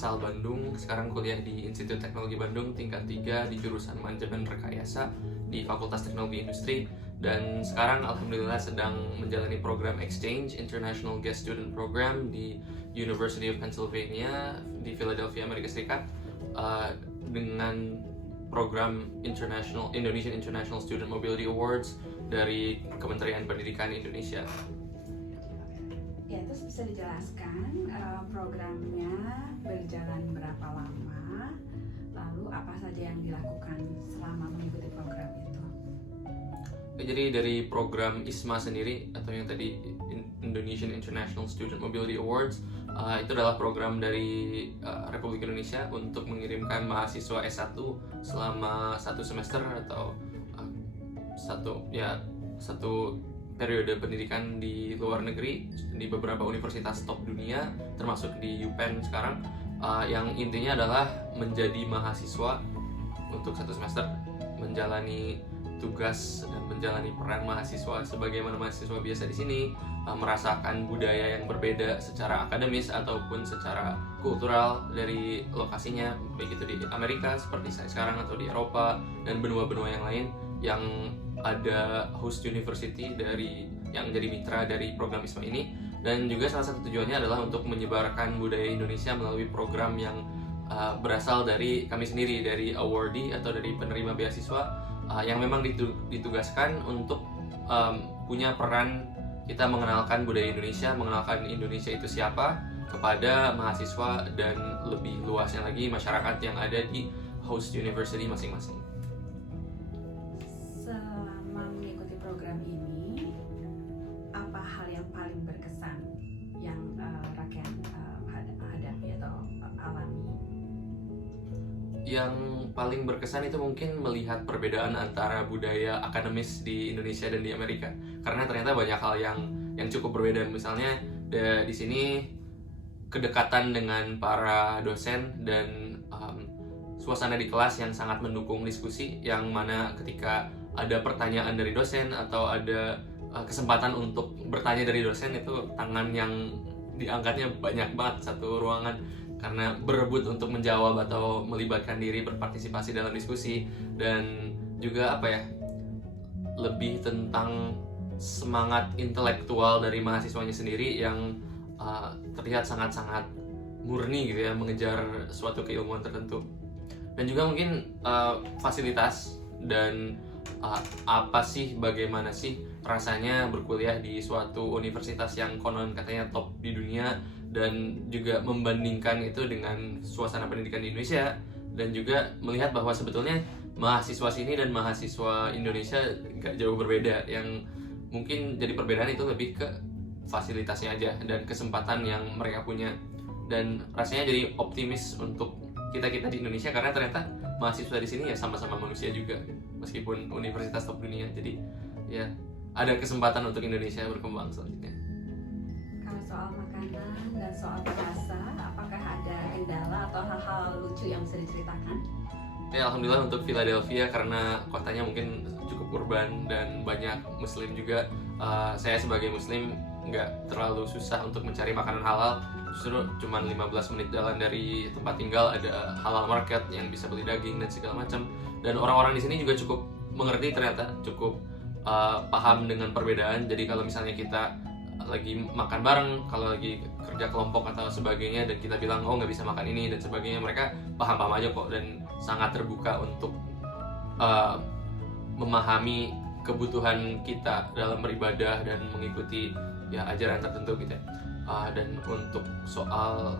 asal Bandung, sekarang kuliah di Institut Teknologi Bandung tingkat 3 di jurusan Manajemen Rekayasa di Fakultas Teknologi Industri, dan sekarang alhamdulillah sedang menjalani program Exchange International Guest Student Program di University of Pennsylvania di Philadelphia, Amerika Serikat, dengan program Indonesian International Student Mobility Awards dari Kementerian Pendidikan Indonesia. Ya, terus bisa dijelaskan programnya berjalan berapa lama, lalu apa saja yang dilakukan selama mengikuti program itu? Ya, jadi dari program ISMA sendiri atau yang tadi Indonesian International Student Mobility Awards, itu adalah program dari Republik Indonesia untuk mengirimkan mahasiswa S1 selama satu semester atau satu periode pendidikan di luar negeri di beberapa universitas top dunia, termasuk di UPenn sekarang, yang intinya adalah menjadi mahasiswa untuk satu semester, menjalani tugas dan menjalani peran mahasiswa sebagaimana mahasiswa biasa di sini, merasakan budaya yang berbeda secara akademis ataupun secara kultural dari lokasinya, baik itu di Amerika seperti saya sekarang atau di Eropa dan benua-benua yang lain yang ada host university yang jadi mitra dari program ISMA ini. Dan juga salah satu tujuannya adalah untuk menyebarkan budaya Indonesia melalui program yang berasal dari kami sendiri, dari awardee atau dari penerima beasiswa yang memang ditugaskan untuk punya peran kita mengenalkan budaya Indonesia, mengenalkan Indonesia itu siapa kepada mahasiswa dan lebih luasnya lagi masyarakat yang ada di host university masing-masing. Selama mengikuti program ini, apa hal yang paling berkesan yang rakyat hadapi atau alami? Yang paling berkesan itu mungkin melihat perbedaan antara budaya akademis di Indonesia dan di Amerika, karena ternyata banyak hal yang cukup berbeda. Misalnya di sini kedekatan dengan para dosen dan suasana di kelas yang sangat mendukung diskusi, yang mana ketika ada pertanyaan dari dosen atau ada kesempatan untuk bertanya dari dosen, itu tangan yang diangkatnya banyak banget satu ruangan karena berebut untuk menjawab atau melibatkan diri berpartisipasi dalam diskusi. Dan juga lebih tentang semangat intelektual dari mahasiswanya sendiri yang terlihat sangat-sangat murni gitu ya, mengejar suatu keilmuan tertentu. Dan juga mungkin fasilitas dan bagaimana sih rasanya berkuliah di suatu universitas yang konon katanya top di dunia, dan juga membandingkan itu dengan suasana pendidikan di Indonesia, dan juga melihat bahwa sebetulnya mahasiswa sini dan mahasiswa Indonesia gak jauh berbeda. Yang mungkin jadi perbedaan itu lebih ke fasilitasnya aja dan kesempatan yang mereka punya. Dan rasanya jadi optimis untuk kita-kita di Indonesia, karena ternyata mahasiswa di sini ya sama-sama manusia juga meskipun universitas top dunia. Jadi ya ada kesempatan untuk Indonesia berkembang selanjutnya. Kalau soal makanan dan soal bahasa, apakah ada kendala atau hal-hal lucu yang bisa diceritakan? Ya, alhamdulillah untuk Philadelphia, karena kotanya mungkin cukup urban dan banyak muslim juga, saya sebagai muslim nggak terlalu susah untuk mencari makanan halal. Justru cuma 15 menit jalan dari tempat tinggal ada halal market yang bisa beli daging dan segala macam. Dan orang-orang di sini juga cukup mengerti, ternyata cukup paham dengan perbedaan. Jadi kalau misalnya kita lagi makan bareng, kalau lagi kerja kelompok atau sebagainya, dan kita bilang oh nggak bisa makan ini dan sebagainya, mereka paham-paham aja kok dan sangat terbuka untuk memahami kebutuhan kita dalam beribadah dan mengikuti ya ajaran tertentu gitu ya. Dan untuk soal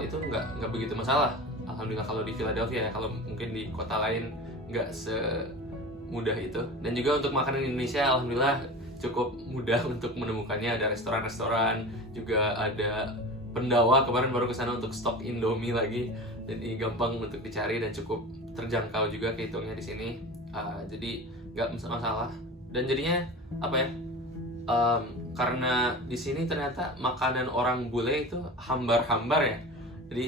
itu nggak begitu masalah, alhamdulillah kalau di Philadelphia ya. Kalau mungkin di kota lain nggak semudah itu. Dan juga untuk makanan Indonesia alhamdulillah cukup mudah untuk menemukannya. Ada restoran-restoran, juga ada Pendawa, kemarin baru kesana untuk stok Indomie lagi, jadi gampang untuk dicari dan cukup terjangkau juga kehitungnya di sini. Jadi nggak masalah. Dan jadinya karena di sini ternyata makanan orang bule itu hambar-hambar ya. Jadi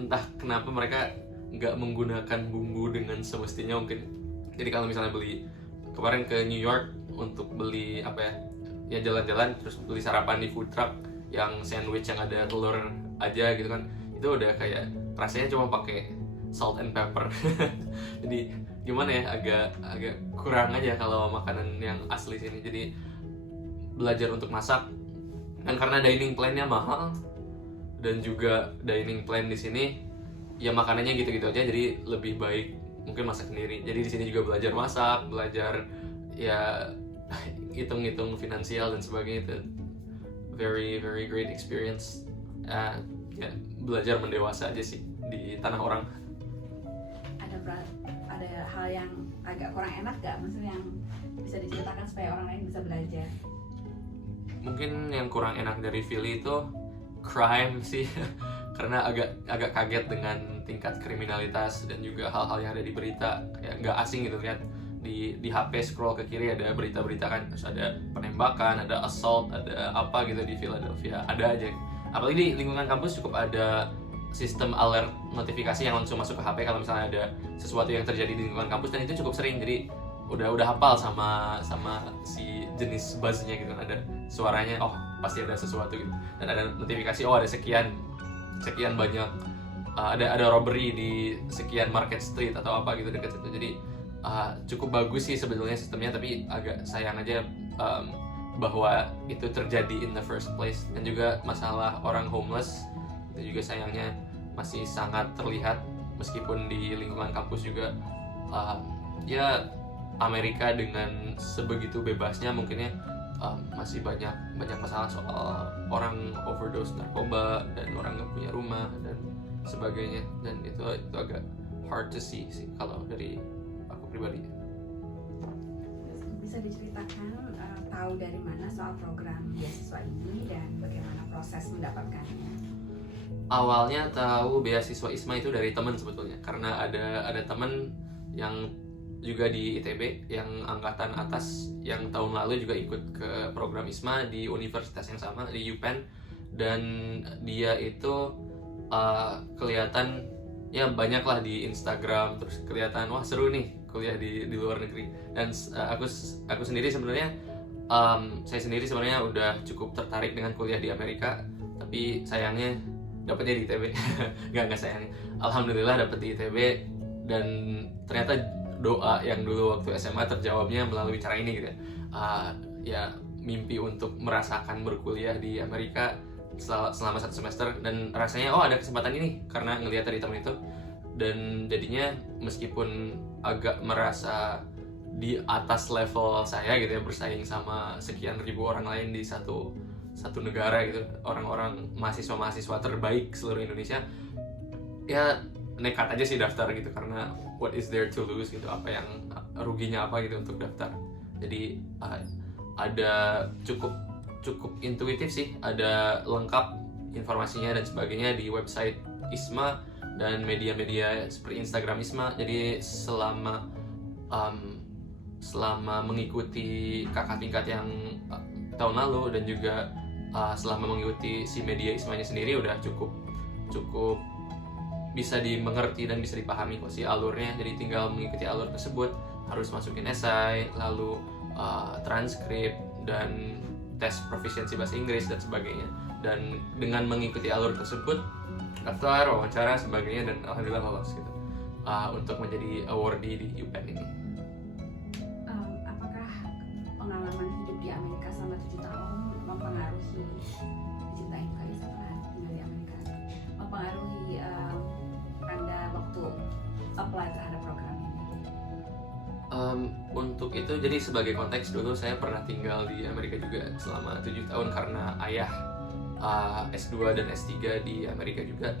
entah kenapa mereka nggak menggunakan bumbu dengan semestinya mungkin. Jadi kalau misalnya beli, kemarin ke New York untuk beli ya jalan-jalan terus beli sarapan di food truck, yang sandwich yang ada telur aja gitu kan, itu udah kayak rasanya cuma pakai salt and pepper. Jadi gimana ya, agak kurang aja kalau makanan yang asli sini. Jadi belajar untuk masak, dan karena dining plan-nya mahal dan juga dining plan di sini ya makanannya gitu-gitu aja, jadi lebih baik mungkin masak sendiri. Jadi di sini juga belajar masak, belajar ya hitung-hitung finansial dan sebagainya. Itu very very great experience. Ya belajar mendewasa aja sih di tanah orang. Ada hal yang agak kurang enak gak? Maksudnya yang bisa diceritakan supaya orang lain bisa belajar? Mungkin yang kurang enak dari Philly itu crime sih. Karena agak kaget dengan tingkat kriminalitas dan juga hal-hal yang ada di berita, kayak nggak asing gitu lihat di HP scroll ke kiri ada berita-berita kan, terus ada penembakan, ada assault, ada apa gitu di Philadelphia, ada aja. Apalagi di lingkungan kampus cukup ada sistem alert notifikasi yang langsung masuk ke HP kalau misalnya ada sesuatu yang terjadi di lingkungan kampus, dan itu cukup sering. Jadi udah hafal sama si jenis buzznya gitu kan, ada suaranya, oh pasti ada sesuatu gitu, dan ada notifikasi, oh ada sekian banyak ada robbery di sekian market street atau apa gitu dekat situ. Jadi cukup bagus sih sebetulnya sistemnya, tapi agak sayang aja bahwa itu terjadi in the first place. Dan juga masalah orang homeless itu juga sayangnya masih sangat terlihat, meskipun di lingkungan kampus juga ya Amerika dengan sebegitu bebasnya mungkinnya masih banyak masalah soal orang overdose narkoba dan orang nggak punya rumah dan sebagainya, dan itu agak hard to see sih kalau dari aku pribadi. Bisa diceritakan tahu dari mana soal program beasiswa ini dan bagaimana proses mendapatkannya? Awalnya tahu beasiswa ISMA itu dari teman sebetulnya, karena ada teman yang juga di ITB yang angkatan atas yang tahun lalu juga ikut ke program ISMA di universitas yang sama, di UPenn, dan dia itu kelihatan ya banyak lah di Instagram, terus kelihatan wah seru nih kuliah di luar negeri. Dan aku sendiri sebenarnya saya sendiri sebenarnya udah cukup tertarik dengan kuliah di Amerika, tapi sayangnya dapetnya di ITB. nggak sayangnya, alhamdulillah dapet di ITB, dan ternyata doa yang dulu waktu SMA terjawabnya melalui cara ini gitu ya. Ya mimpi untuk merasakan berkuliah di Amerika selama 1 semester, dan rasanya oh ada kesempatan ini karena ngelihat dari teman itu, dan jadinya meskipun agak merasa di atas level saya gitu ya, bersaing sama sekian ribu orang lain di satu negara gitu, orang-orang mahasiswa terbaik seluruh Indonesia, ya nekat aja sih daftar gitu, karena what is there to lose gitu, apa yang ruginya apa gitu untuk daftar. Jadi ada cukup intuitif sih, ada lengkap informasinya dan sebagainya di website ISMA dan media-media seperti Instagram ISMA. Jadi selama mengikuti kakak tingkat yang tahun lalu dan juga selama mengikuti si media ISMA-nya sendiri udah cukup bisa dimengerti dan bisa dipahami kok si alurnya. Jadi tinggal mengikuti alur tersebut, harus masukin esai, lalu transkrip dan tes proficiency bahasa Inggris dan sebagainya. Dan dengan mengikuti alur tersebut, daftar, wawancara, sebagainya, dan alhamdulillah lolos gitu untuk menjadi awardee di UPenn ini. Apakah pengalaman hidup di Amerika selama 7 tahun mempengaruhi dicintai kali setelah tinggal di Amerika, mempengaruhi Anda waktu apply terhadap program ini? Untuk itu, jadi sebagai konteks, dulu saya pernah tinggal di Amerika juga selama 7 tahun karena ayah S2 dan S3 di Amerika juga,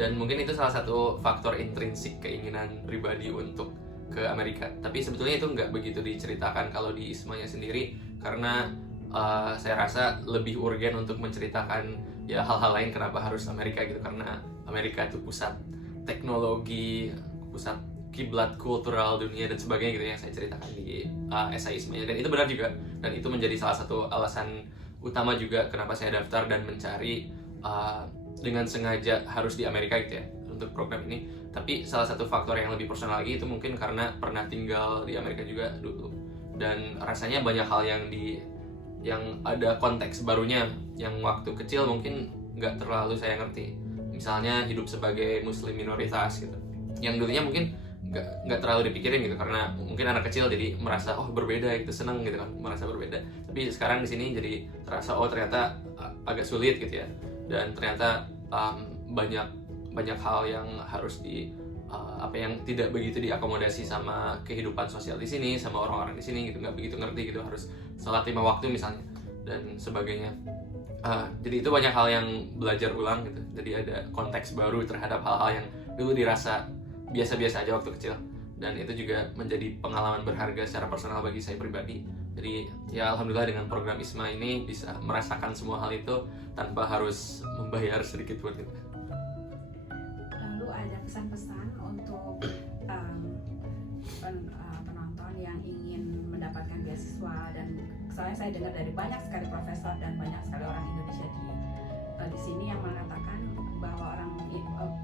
dan mungkin itu salah satu faktor intrinsik keinginan pribadi untuk ke Amerika. Tapi sebetulnya itu nggak begitu diceritakan kalau di ISMA-nya sendiri, karena saya rasa lebih urgen untuk menceritakan ya hal-hal lain kenapa harus Amerika gitu, karena Amerika itu pusat teknologi, pusat kiblat kultural dunia dan sebagainya gitu yang saya ceritakan di esai ISMA-nya, dan itu benar juga, dan itu menjadi salah satu alasan utama juga kenapa saya daftar dan mencari dengan sengaja harus di Amerika gitu ya untuk program ini. Tapi salah satu faktor yang lebih personal lagi itu mungkin karena pernah tinggal di Amerika juga dulu, dan rasanya banyak hal yang yang ada konteks barunya yang waktu kecil mungkin nggak terlalu saya ngerti. Misalnya hidup sebagai muslim minoritas gitu, yang dulunya mungkin nggak terlalu dipikirin gitu, karena mungkin anak kecil jadi merasa oh berbeda gitu, seneng gitu kan, merasa berbeda. Tapi sekarang di sini jadi terasa oh ternyata agak sulit gitu ya, dan ternyata banyak hal yang harus yang tidak begitu diakomodasi sama kehidupan sosial di sini, sama orang-orang di sini gitu, nggak begitu ngerti gitu, harus sholat 5 waktu misalnya dan sebagainya. Jadi itu banyak hal yang belajar ulang gitu, jadi ada konteks baru terhadap hal-hal yang dulu dirasa biasa-biasa aja waktu kecil, dan itu juga menjadi pengalaman berharga secara personal bagi saya pribadi. Jadi ya alhamdulillah dengan program ISMA ini bisa merasakan semua hal itu tanpa harus membayar sedikit pun gitu. Lalu ada pesan-pesan untuk penonton yang ingin mendapatkan beasiswa, dan soalnya saya dengar dari banyak sekali profesor dan banyak sekali orang Indonesia di sini yang mengatakan bahwa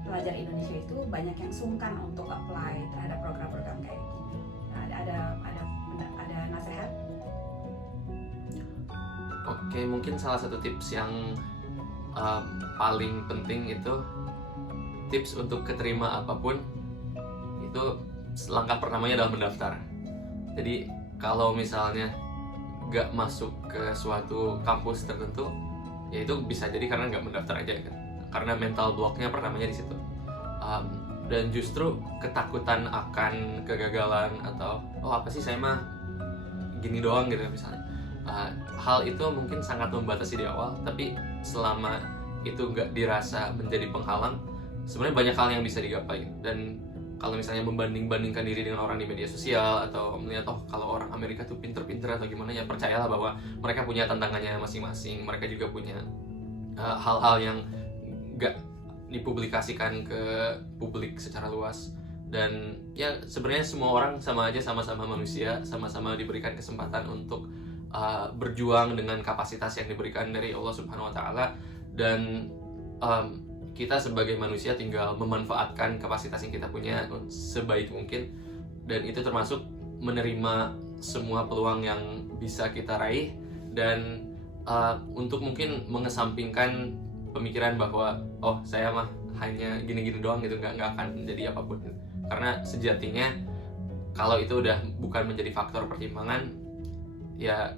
pelajar Indonesia itu banyak yang sungkan untuk apply terhadap program-program kayak gini. Ada nasihat? Oke, mungkin salah satu tips yang paling penting itu tips untuk keterima apapun itu langkah pertamanya adalah mendaftar. Jadi kalau misalnya nggak masuk ke suatu kampus tertentu, ya itu bisa jadi karena nggak mendaftar aja kan, karena mental blocknya pertamanya di situ. Dan justru ketakutan akan kegagalan atau oh apa sih saya mah gini doang gitu misalnya, hal itu mungkin sangat membatasi di awal, tapi selama itu nggak dirasa menjadi penghalang, sebenarnya banyak hal yang bisa digapai. Dan kalau misalnya membanding-bandingkan diri dengan orang di media sosial atau melihat oh kalau orang Amerika tuh pinter-pinter atau gimana, ya percayalah bahwa mereka punya tantangannya masing-masing, mereka juga punya hal-hal yang nggak dipublikasikan ke publik secara luas. Dan ya sebenarnya semua orang sama aja, sama-sama manusia, sama-sama diberikan kesempatan untuk berjuang dengan kapasitas yang diberikan dari Allah Subhanahu wa Ta'ala. Dan kita sebagai manusia tinggal memanfaatkan kapasitas yang kita punya sebaik mungkin, dan itu termasuk menerima semua peluang yang bisa kita raih, dan untuk mungkin mengesampingkan pemikiran bahwa oh saya mah hanya gini-gini doang gitu, nggak akan menjadi apapun gitu. Karena sejatinya kalau itu udah bukan menjadi faktor pertimbangan, ya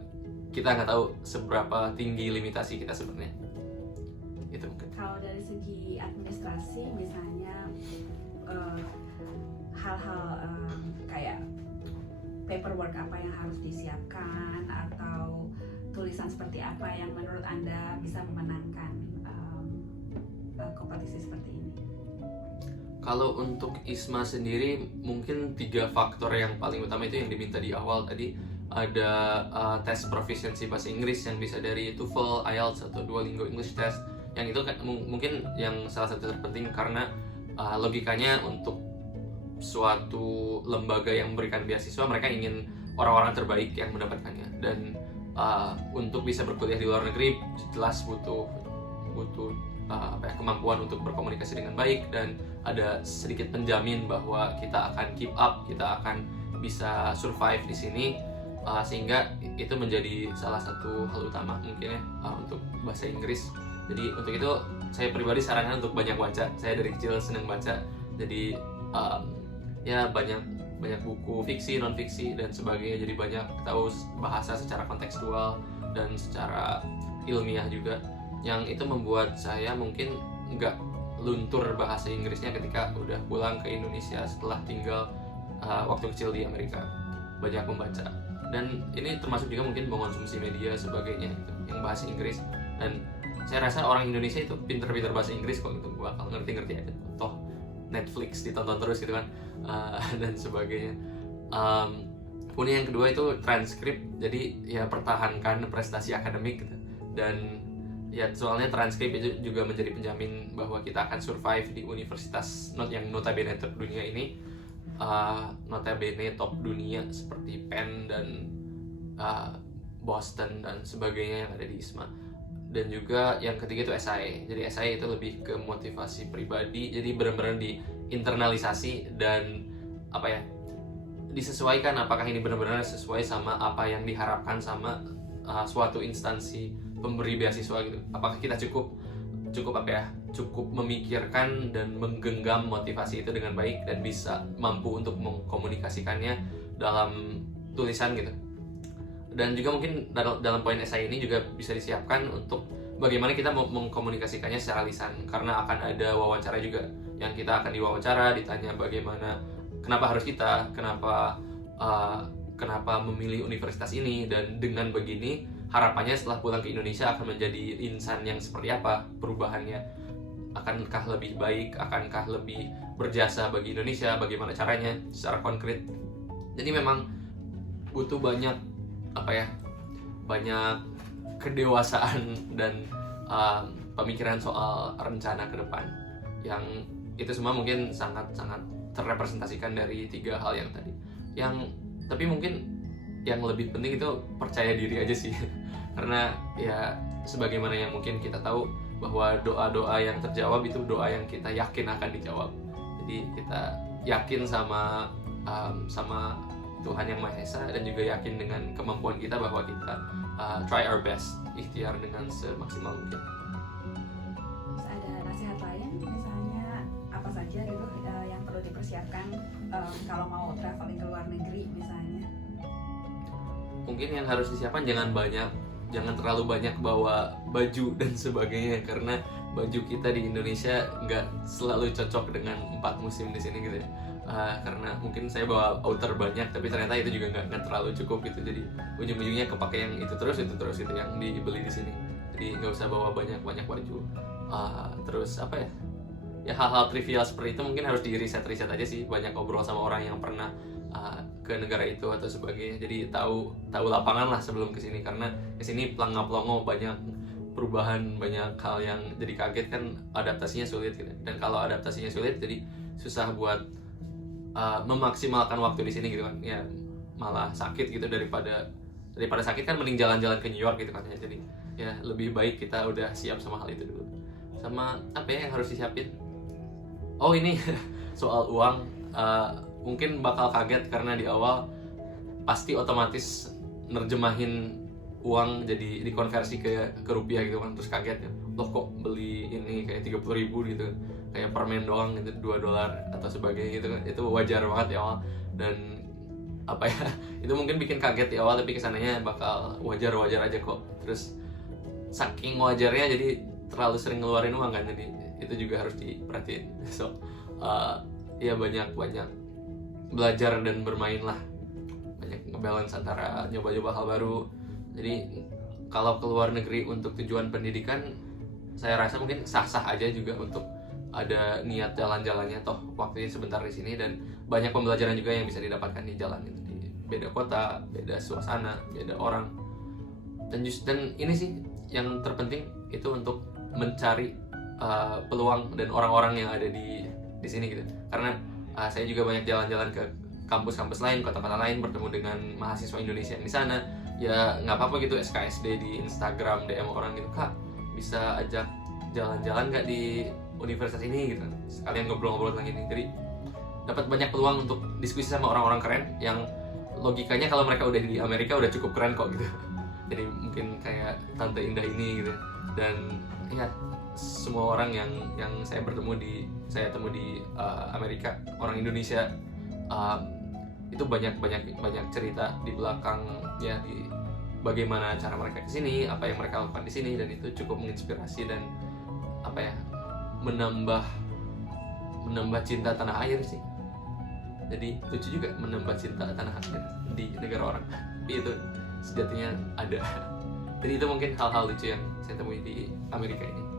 kita nggak tahu seberapa tinggi limitasi kita sebenarnya. Itu mungkin. Kalau dari segi administrasi misalnya hal-hal kayak paperwork apa yang harus disiapkan atau tulisan seperti apa yang menurut Anda bisa memenangkan kompetisi seperti ini? Kalau untuk ISMA sendiri mungkin 3 faktor yang paling utama itu yang diminta di awal tadi. Ada tes proficiency bahasa Inggris yang bisa dari TOEFL, IELTS atau Duolingo English Test. Yang itu mungkin yang salah satu terpenting, karena logikanya untuk suatu lembaga yang memberikan beasiswa, mereka ingin orang-orang terbaik yang mendapatkannya. Dan untuk bisa berkuliah di luar negeri jelas butuh kemampuan untuk berkomunikasi dengan baik, dan ada sedikit penjamin bahwa kita akan keep up, kita akan bisa survive di sini, sehingga itu menjadi salah satu hal utama mungkin ya untuk bahasa Inggris. Jadi untuk itu saya pribadi sarankan untuk banyak baca. Saya dari kecil senang baca, jadi ya banyak buku fiksi, non fiksi dan sebagainya. Jadi banyak tahu bahasa secara kontekstual dan secara ilmiah juga, yang itu membuat saya mungkin nggak luntur bahasa Inggrisnya ketika udah pulang ke Indonesia setelah tinggal waktu kecil di Amerika. Banyak membaca, dan ini termasuk juga mungkin mengonsumsi media sebagainya gitu, yang bahasa Inggris. Dan saya rasa orang Indonesia itu pinter-pinter bahasa Inggris kok gitu, bakal ngerti-ngerti aja. Toh Netflix ditonton terus gitu kan, dan sebagainya. Kemudian yang kedua itu transkrip. Jadi ya pertahankan prestasi akademik gitu. Dan ya soalnya transkrip itu juga menjadi penjamin bahwa kita akan survive di universitas yang notabene top dunia ini, notabene top dunia seperti Penn dan Boston dan sebagainya yang ada di ISMA. Dan juga yang ketiga itu SIA. Jadi SIA itu lebih ke motivasi pribadi, jadi benar-benar diinternalisasi dan disesuaikan apakah ini benar-benar sesuai sama apa yang diharapkan sama suatu instansi pemberi beasiswa gitu, apakah kita cukup memikirkan dan menggenggam motivasi itu dengan baik dan bisa mampu untuk mengkomunikasikannya dalam tulisan gitu. Dan juga mungkin dalam poin esai ini juga bisa disiapkan untuk bagaimana kita mau mengkomunikasikannya secara lisan, karena akan ada wawancara juga yang kita akan diwawancara, ditanya bagaimana, kenapa harus kita, kenapa memilih universitas ini, dan dengan begini harapannya setelah pulang ke Indonesia akan menjadi insan yang seperti apa, perubahannya akankah lebih baik, akankah lebih berjasa bagi Indonesia, bagaimana caranya secara konkret. Jadi memang butuh banyak banyak kedewasaan dan pemikiran soal rencana ke depan, yang itu semua mungkin sangat terrepresentasikan dari 3 hal yang tadi. Tapi mungkin yang lebih penting itu percaya diri aja sih karena ya sebagaimana yang mungkin kita tahu bahwa doa-doa yang terjawab itu doa yang kita yakin akan dijawab. Jadi kita yakin sama Tuhan Yang Maha Esa, dan juga yakin dengan kemampuan kita bahwa kita try our best, ikhtiar dengan semaksimal mungkin. Terus ada nasihat lain, misalnya apa saja gitu yang perlu dipersiapkan kalau mau traveling ke luar negeri misalnya? Mungkin yang harus disiapkan jangan terlalu banyak bawa baju dan sebagainya, karena baju kita di Indonesia nggak selalu cocok dengan 4 musim di sini gitu ya. Karena mungkin saya bawa outer banyak, tapi ternyata itu juga nggak terlalu cukup gitu. Jadi ujung-ujungnya kepake yang itu terus itu yang dibeli di sini. Jadi nggak usah bawa banyak baju. Terus ya hal-hal trivial seperti itu mungkin harus di riset aja sih. Banyak ngobrol sama orang yang pernah ke negara itu atau sebagainya. Jadi tahu lapangan lah sebelum kesini, karena kesini pelangap-pelongo, banyak perubahan, banyak hal yang jadi kaget kan, adaptasinya sulit gitu. Dan kalau adaptasinya sulit jadi susah buat memaksimalkan waktu di sini gitu kan. Ya malah sakit gitu, daripada sakit kan mending jalan-jalan ke New York gitu kan ya. Jadi ya lebih baik kita udah siap sama hal itu dulu. Sama yang harus disiapin? Oh ini soal uang, mungkin bakal kaget karena di awal pasti otomatis nerjemahin uang jadi dikonversi ke rupiah gitu kan, terus kaget ya, loh kok beli ini kayak 30.000 gitu, kayak permen doang gitu $2 atau sebagainya gitu kan. Itu wajar banget di awal, dan itu mungkin bikin kaget di awal, tapi kesananya bakal wajar aja kok. Terus saking wajarnya jadi terlalu sering ngeluarin uang kan, jadi itu juga harus diperhatiin. So ya banyak belajar dan bermain lah, banyak ngebalance antara nyoba-nyoba hal baru. Jadi kalau ke luar negeri untuk tujuan pendidikan, saya rasa mungkin sah-sah aja juga untuk ada niat jalan-jalannya, toh waktunya sebentar di sini, dan banyak pembelajaran juga yang bisa didapatkan di jalan itu, di beda kota, beda suasana, beda orang. Dan ini sih yang terpenting itu untuk mencari peluang dan orang-orang yang ada di sini gitu. Karena saya juga banyak jalan-jalan ke kampus-kampus lain, kota-kota lain, bertemu dengan mahasiswa Indonesia yang di sana. Ya nggak apa-apa gitu, SKSD di Instagram, DM orang gitu, kak bisa ajak jalan-jalan nggak di universitas ini gitu, sekalian ngobrol-ngobrol lagi nih. Jadi dapat banyak peluang untuk diskusi sama orang-orang keren yang logikanya kalau mereka udah di Amerika udah cukup keren kok gitu. Jadi mungkin kayak Tante Indah ini gitu. Dan ya semua orang yang saya temu di Amerika, orang Indonesia, itu banyak cerita di belakang ya, di bagaimana cara mereka kesini, apa yang mereka lakukan di sini, dan itu cukup menginspirasi dan menambah cinta tanah air sih. Jadi lucu juga menambah cinta tanah air di negara orang, tapi itu sejatinya ada. Jadi itu mungkin hal-hal lucu yang saya temui di Amerika ini.